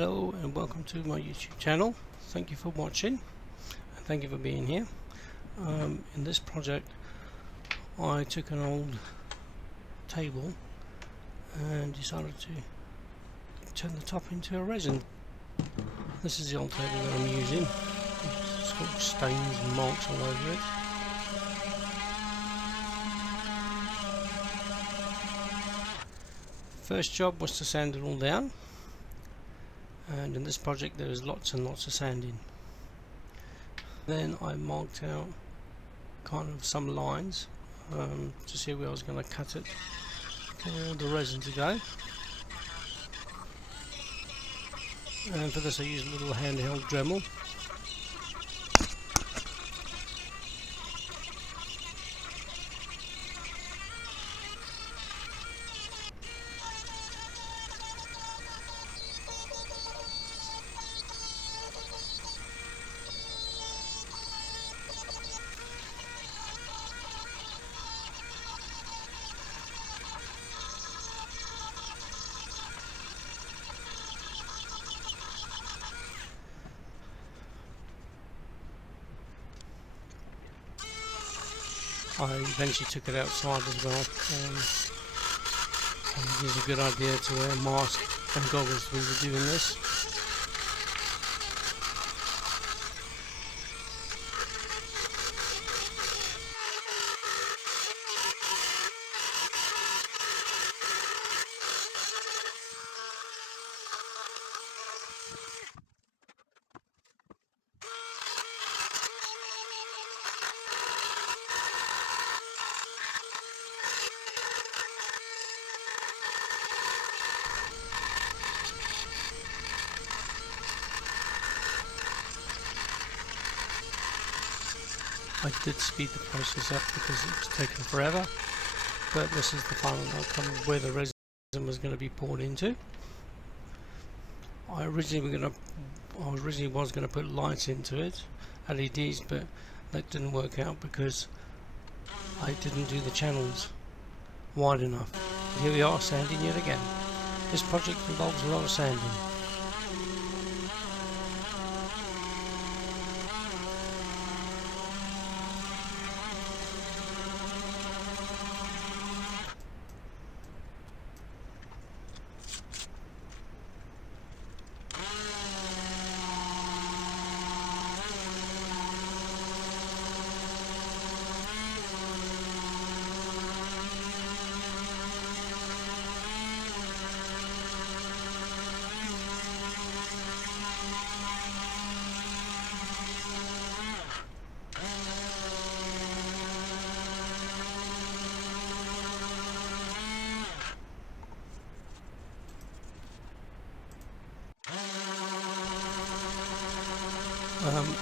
Hello and welcome to my YouTube channel. Thank you for watching and thank you for being here. In this project I took an old table and decided to turn the top into a resin. This is the old table that I'm using. It's got stains and marks all over it. First job was to sand it all down, and in this project there is lots and lots of sanding. Then I marked out kind of some lines to see where I was going to cut it for the resin to go. And for this I used a little handheld Dremel. I eventually took it outside as well, and it was a good idea to wear a mask and goggles when we were doing this. I did speed the process up because it's taken forever, but this is the final outcome of where the resin was going to be poured into. I originally was going to put lights into it, LEDs, but that didn't work out because I didn't do the channels wide enough. Here we are, sanding yet again. This project involves a lot of sanding.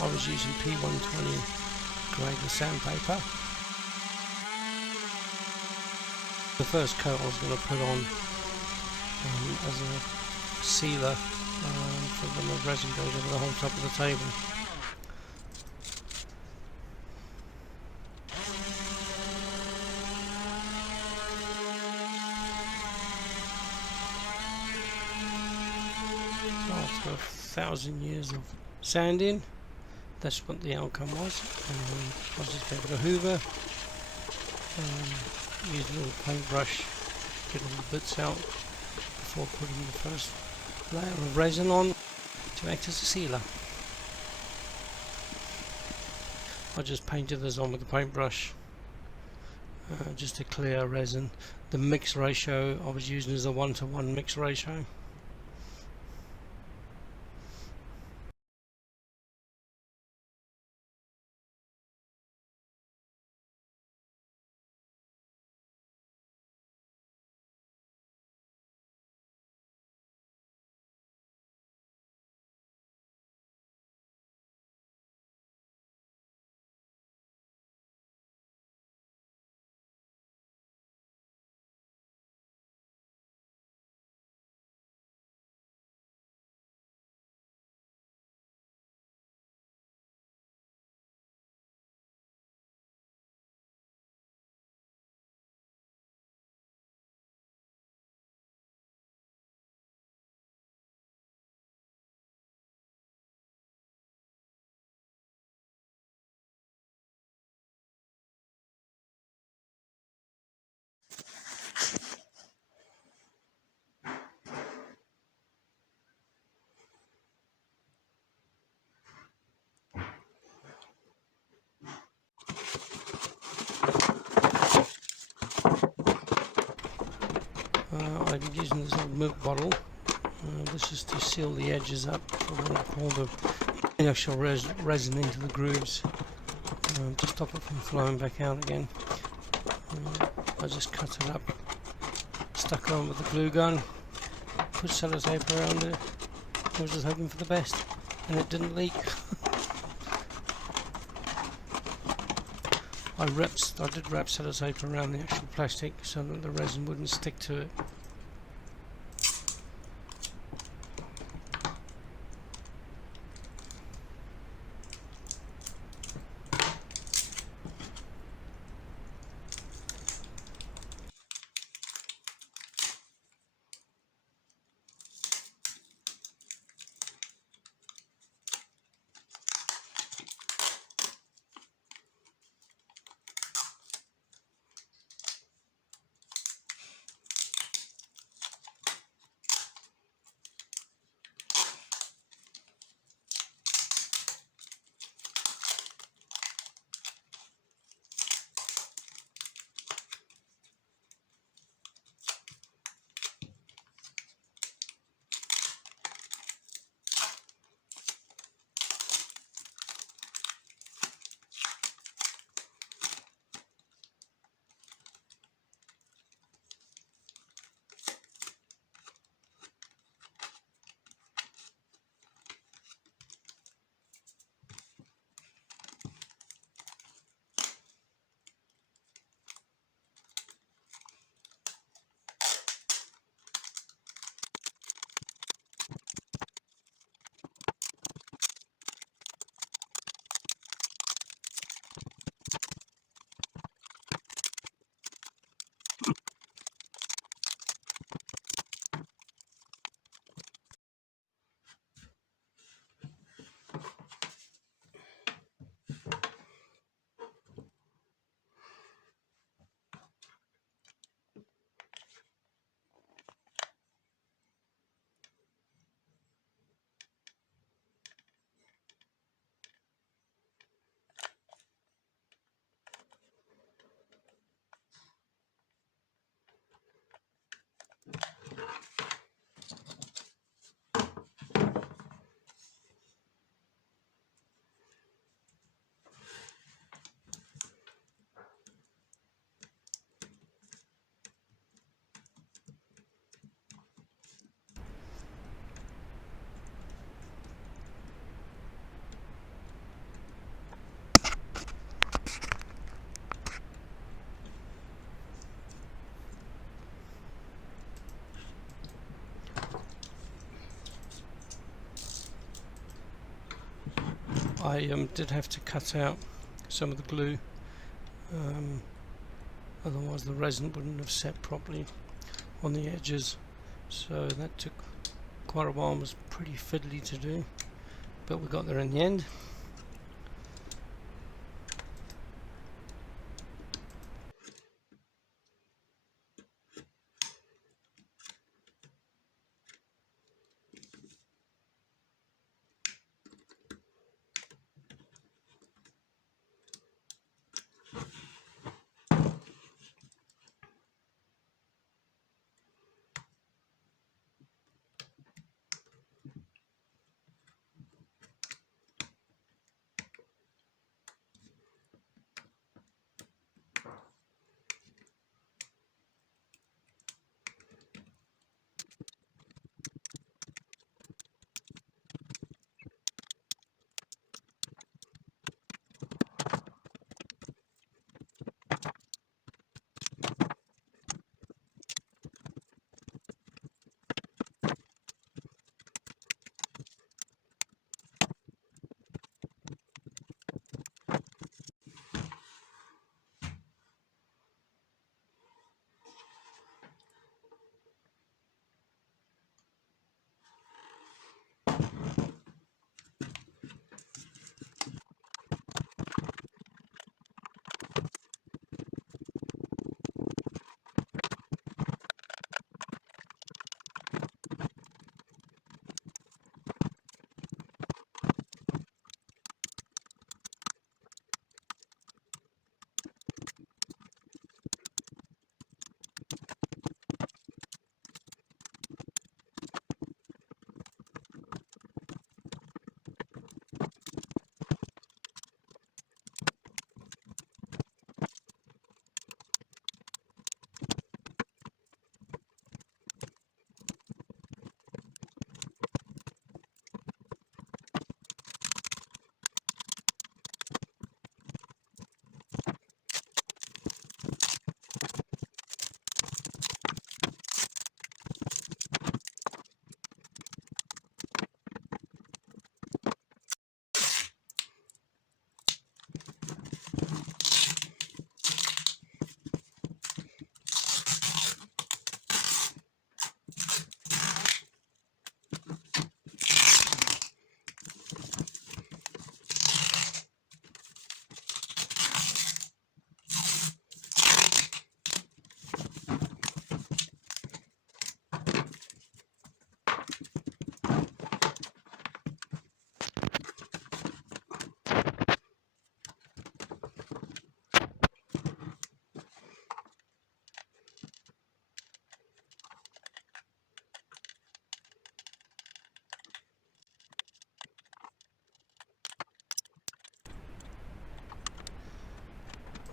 I was using P120 grade sandpaper. The first coat I was going to put on as a sealer for when the resin goes over the whole top of the table. After 1,000 years of sanding, that's what the outcome was. I was just able to hoover, use a little paintbrush, get all the bits out before putting the first layer of resin on to act as a sealer. I just painted this on with the paintbrush just to clear resin. The mix ratio I was using is a 1:1 mix ratio. I'm using this old milk bottle. This is to seal the edges up so I don't pour the actual resin into the grooves to stop it from flowing back out again. I just cut it up, stuck it on with the glue gun, put sellotape around it. I was just hoping for the best, and it didn't leak. I did wrap sellotape around the actual plastic so that the resin wouldn't stick to it. I did have to cut out some of the glue, otherwise the resin wouldn't have set properly on the edges, so that took quite a while and was pretty fiddly to do, but we got there in the end.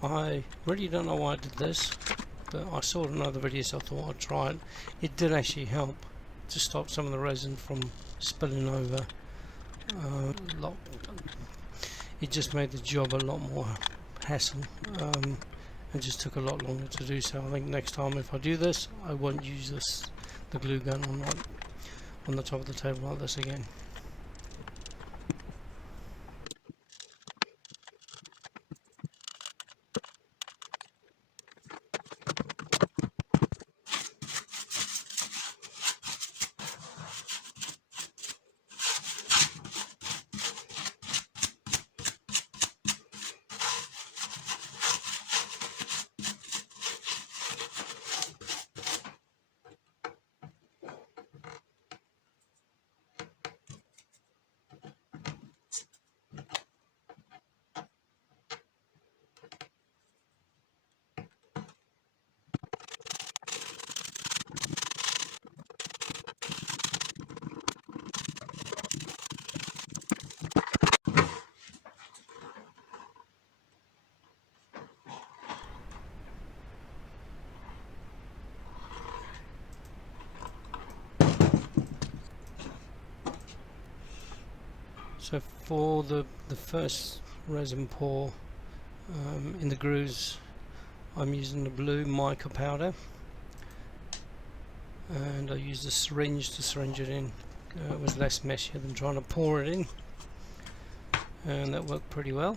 I really don't know why I did this, but I saw it in another video, so I thought I'd try it. It did actually help to stop some of the resin from spilling over. It just made the job a lot more hassle, and just took a lot longer to do so. I think next time if I do this, I won't use the glue gun on the top of the table like this again. So for the first resin pour in the grooves, I'm using the blue mica powder, and I used a syringe to syringe it in. It was less messier than trying to pour it in, and that worked pretty well.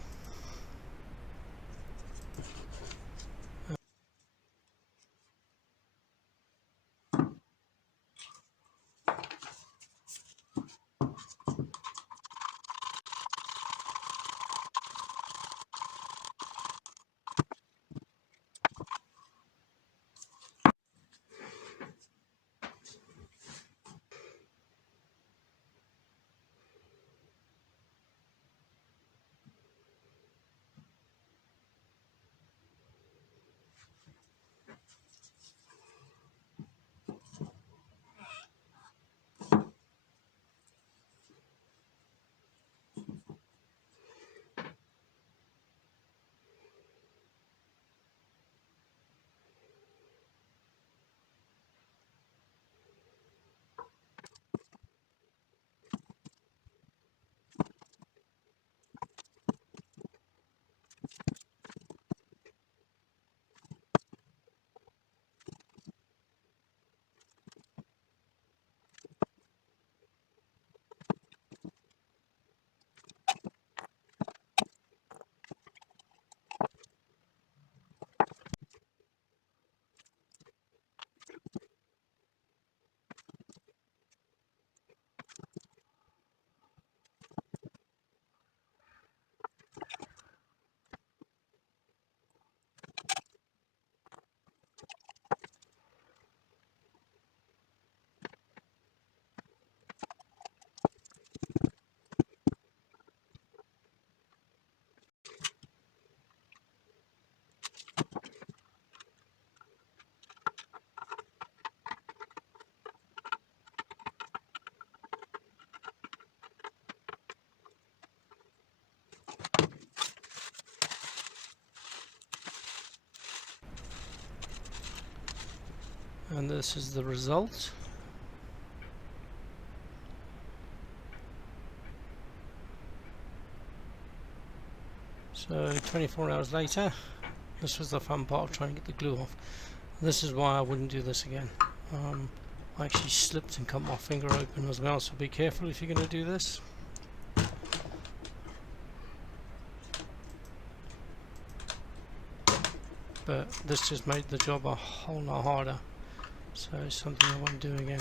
And this is the result. So 24 hours later, this was the fun part of trying to get the glue off. This is why I wouldn't do this again. I actually slipped and cut my finger open as well, so be careful if you're going to do this. But this just made the job a whole lot harder, so it's something I won't do again.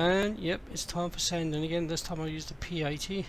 And yep, it's time for sanding again. This time I used the P80.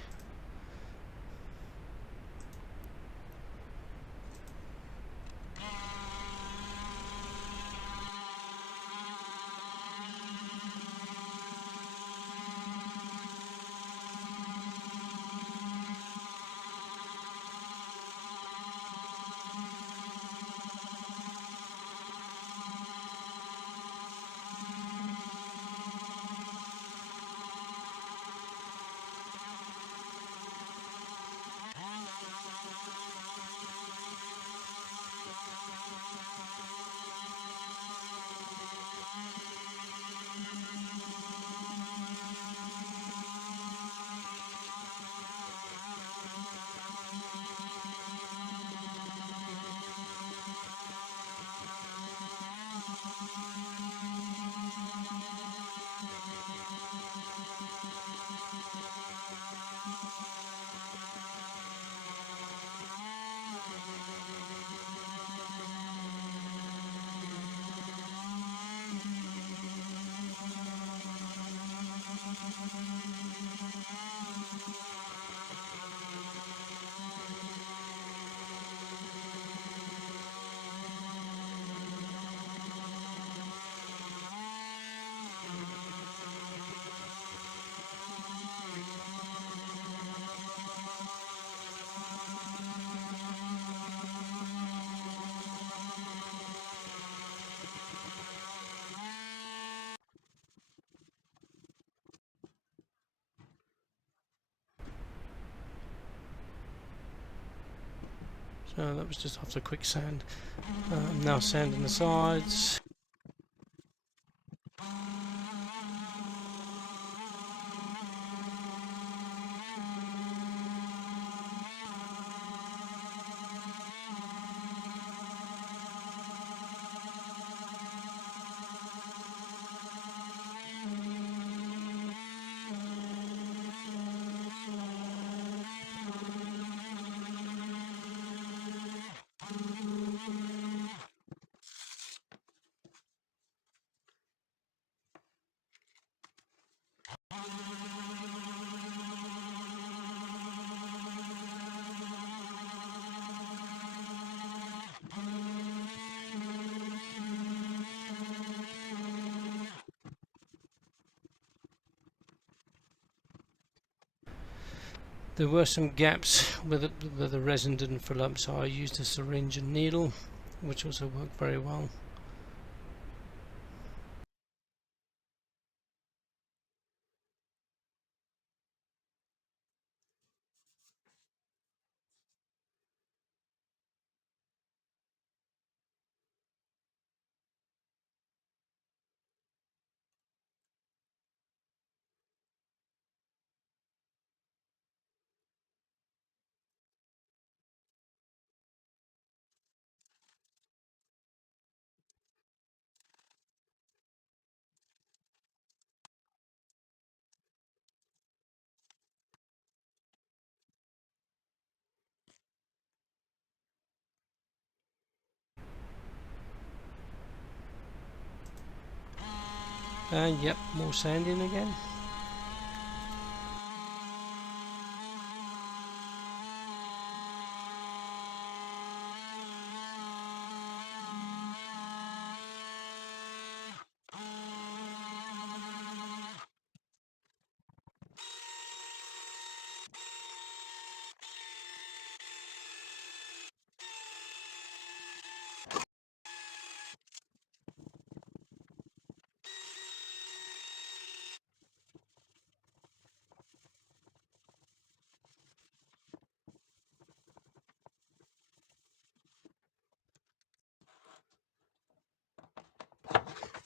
So that was just after a quick sand. Now sanding the sides. There were some gaps where the resin didn't fill up, so I used a syringe and needle, which also worked very well. And yep, more sanding again.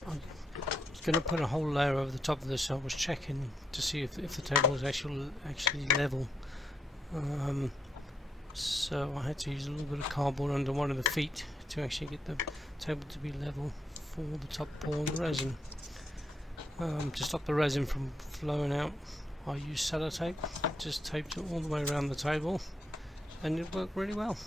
I was going to put a whole layer over the top of this, so I was checking to see if the table was actually level. So I had to use a little bit of cardboard under one of the feet to actually get the table to be level for the top pour of the resin. To stop the resin from flowing out, I used sellotape, just taped it all the way around the table, and it worked really well.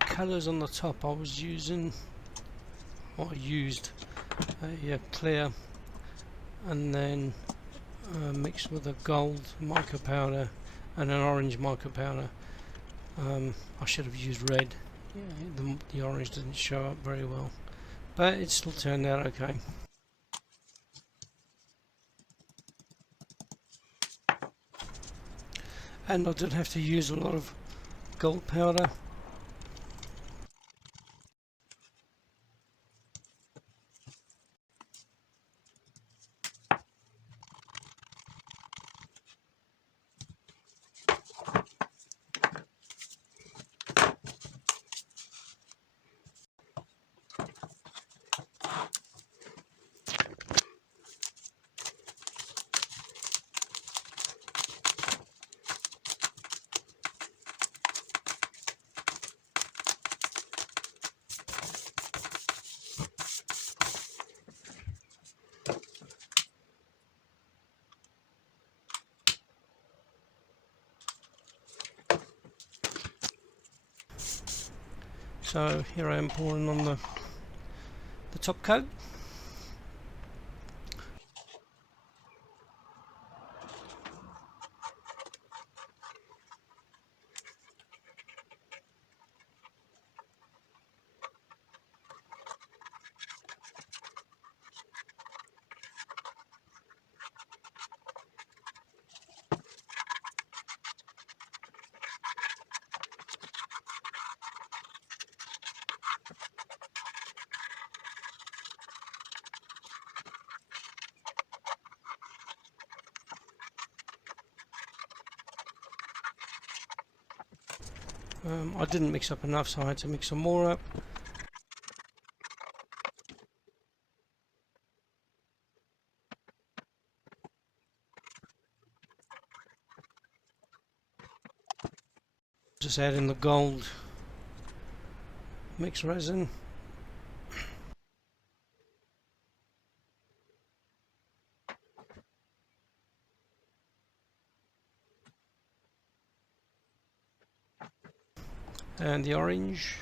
Colours on the top I was using, or I used a clear and then mixed with a gold mica powder and an orange mica powder. I should have used red. Yeah, the orange didn't show up very well, but it still turned out okay. And I did have to use a lot of gold powder. So here I am pouring on the top coat. I didn't mix up enough, so I had to mix some more up. Just add in the gold mixed resin. And the orange.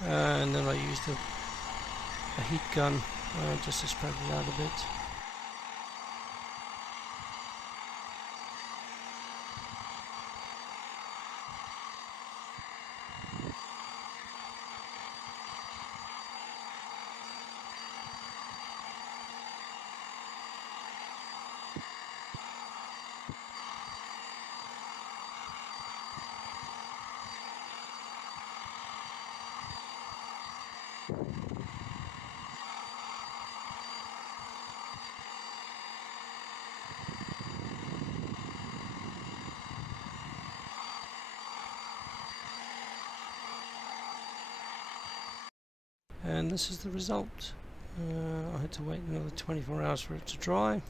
And then I used a heat gun just to spread it out a bit. And this is the result. I had to wait another 24 hours for it to dry.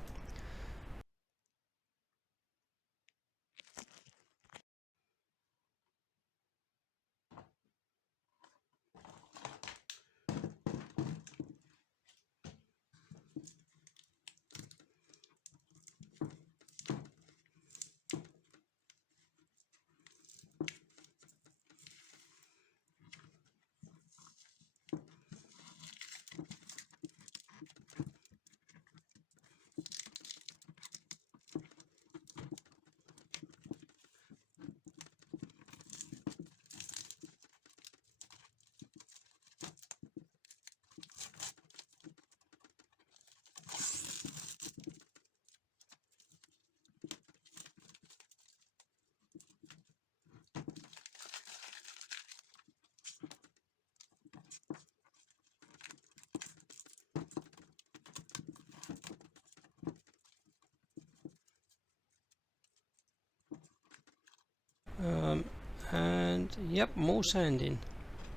yep, more sanding.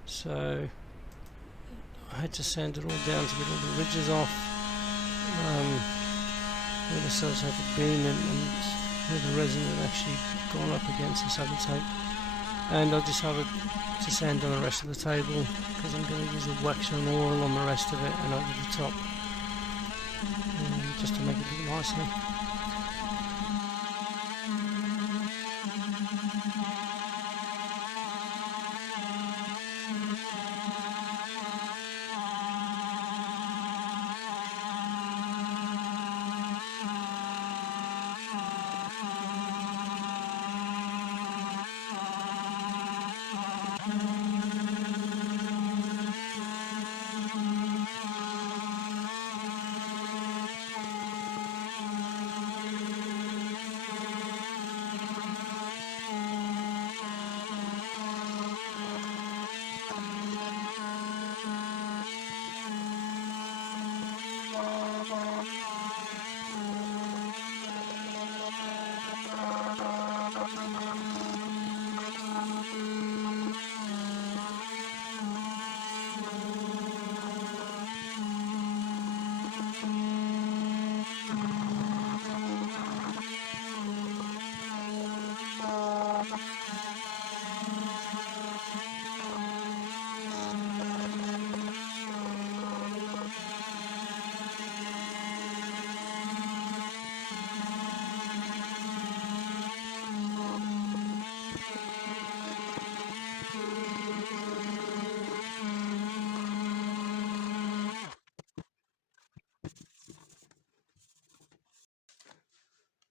So I had to sand it all down to get all the ridges off, where the cells had been, and where the resin had actually gone up against the sellotape. And I decided to sand on the rest of the table because I'm going to use a wax and oil on the rest of it and over the top, just to make it look nicer.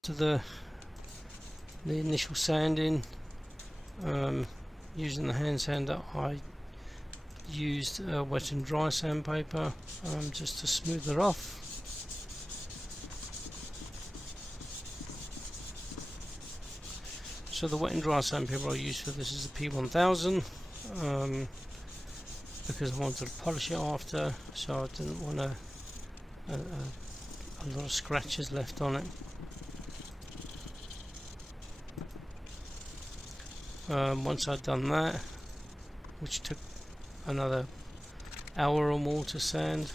To the initial sanding, using the hand sander, I used wet and dry sandpaper just to smooth it off. So the wet and dry sandpaper I used for this is the P1000, because I wanted to polish it after, so I didn't want a lot of scratches left on it. Once I'd done that, which took another hour or more to sand,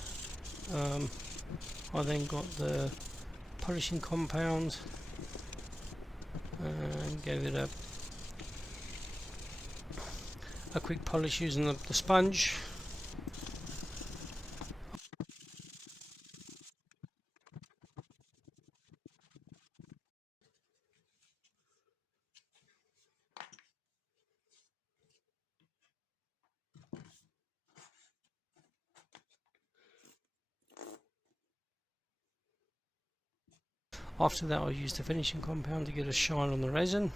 I then got the polishing compound and gave it a quick polish using the sponge. After that I used the finishing compound to get a shine on the resin.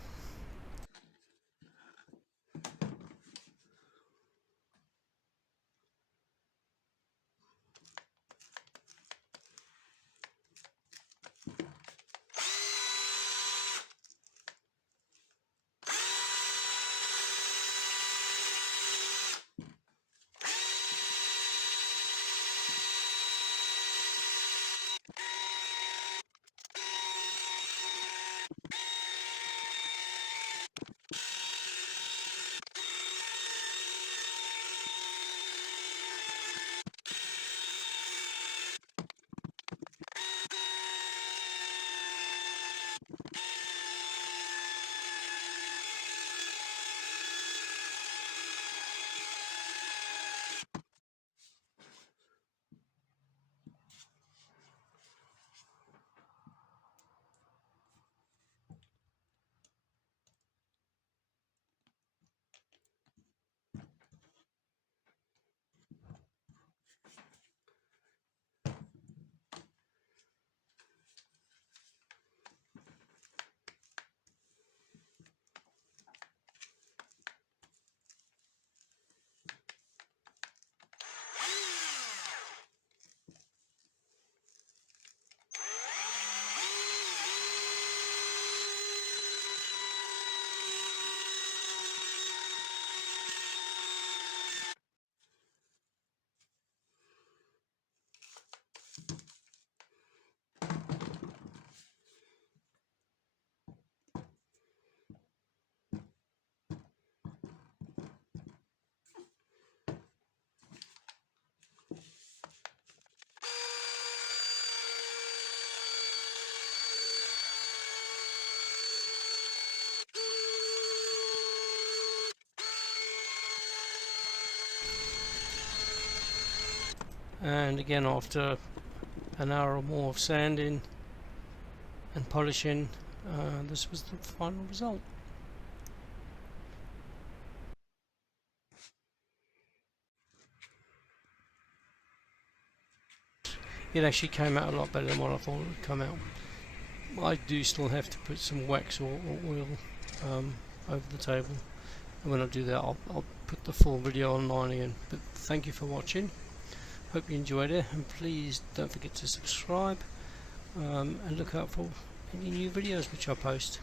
and again after an hour or more of sanding and polishing, this was the final result. It actually came out a lot better than what I thought it would come out. I do still have to put some wax or oil over the table, and when I do that I'll put the full video online again. But thank you for watching, hope you enjoyed it, and please don't forget to subscribe and look out for any new videos which I post.